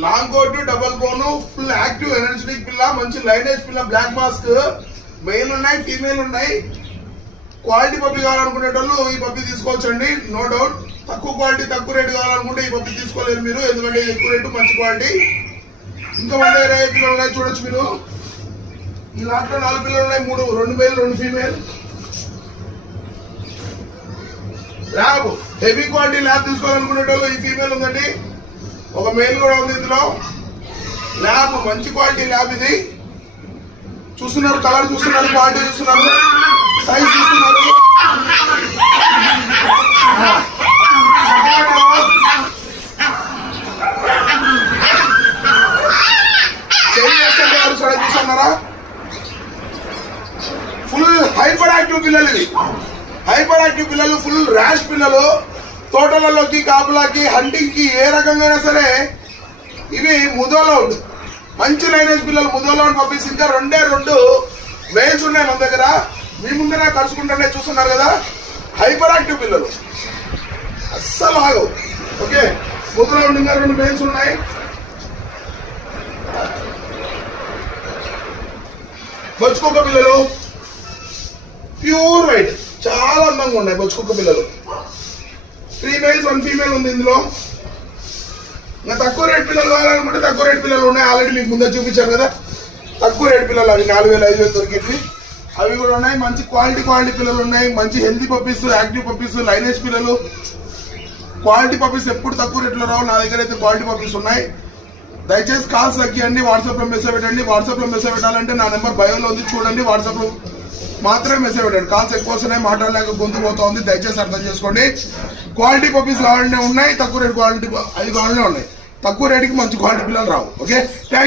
Long coat double bone full active energetic పిల్ల, మంచి lineage పిల్ల, బ్లాక్ మాస్క్. మెయిల్ ఉన్నాయి, ఫీమేల్ ఉన్నాయి. క్వాలిటీ పప్పి కావాలనుకునేటోళ్ళు ఈ పప్పి తీసుకోవచ్చండి, నో డౌట్. తక్కువ క్వాలిటీ తక్కువ రేటు కావాలనుకుంటే ఈ పప్పి తీసుకోలేరు మీరు, ఎందుకంటే ఎక్కువ రేటు మంచి క్వాలిటీ. ఇంకా 120 పిల్లలు ఉన్నాయి చూడొచ్చు మీరు. ఈ లాట్లో 4 పిల్లలు ఉన్నాయి, 2 male 2 female. Lab heavy quality lab తీసుకోవాలనుకునేటోళ్ళు ఈ ఫీమేల్ ఉందండి, ఒక మేల్ కూడా ఉంది ఇందులో. ల్యాబ్ మంచి క్వాలిటీ ల్యాబ్ ఇది. చూస్తున్నారు, కలర్ చూస్తున్నారు, క్వాలిటీ చూస్తున్నారు, సైజ్ చూస్తున్నారు. చూస్తున్నారా, ఫుల్ హైపర్ యాక్టివ్ పిల్లలు. ఇది హైపర్ యాక్టివ్ పిల్లలు, ఫుల్ ర్యాష్ పిల్లలు. తోటలలోకి, కాపులాకి, హంటింగ్ కి ఏ రకంగా సరే ఇవి ముదోలో ఉంది. మంచి లైనేజ్ పిల్లలు ముదోలో పంపిస్తే ఇంకా 2 మేల్స్ ఉన్నాయి మన దగ్గర. మీ ముందరే కలుసుకుంటే చూస్తున్నారు కదా, హైపర్ యాక్టివ్ పిల్లలు అస్సలు ఆగవు. ఓకే, ముదోలో ఇంకా 2 మేల్స్ ఉన్నాయి. బొచ్చుకుక్క పిల్లలు ప్యూర్ వైట్, చాలా అందంగా ఉన్నాయి బొచ్చుకుక్క పిల్లలు. 3 మేల్స్ 1 ఫీమేల్ ఉంది ఇందులో. ఇంకా తక్కువ రేట్ పిల్లలు కావాలనుకుంటే తక్కువ రేట్ పిల్లలు ఉన్నాయి, ఆల్రెడీ మీకు ముందే చూపించారు కదా. తక్కువ రేట్ పిల్లలు అవి 4000-5000 దొరికింది, అవి కూడా ఉన్నాయి. మంచి క్వాలిటీ పిల్లలు ఉన్నాయి, మంచి healthy puppies, active puppies, lineage పిల్లలు. క్వాలిటీ పప్పీస్ ఎప్పుడు తక్కువ రేట్లో రావు, నా దగ్గర అయితే క్వాలిటీ పప్పీస్ ఉన్నాయి. దయచేసి కాల్స్ తగ్గియండి, వాట్సాప్ లో మెసేజ్ పెట్టండి. వాట్సాప్ లో మెసేజ్ పెట్టాలంటే నా నెంబర్ బయోలో ఉంది, చూడండి. వాట్సాప్ లో మాత్రమే మెసేజ్ పెట్టండి. కాల్స్ ఎక్కువ వస్తున్నాయి, మాట్లాడలేక గొంతు పోతా ఉంది, దయచేసి అర్థం చేసుకోండి. క్వాలిటీ పప్పీస్ కావాలనే ఉన్నాయి, తక్కువ రేట్ క్వాలిటీ అవి కావాలనే ఉన్నాయి. తక్కువ రేటుకి మంచి క్వాలిటీ పిల్లలు రావు. ఓకే.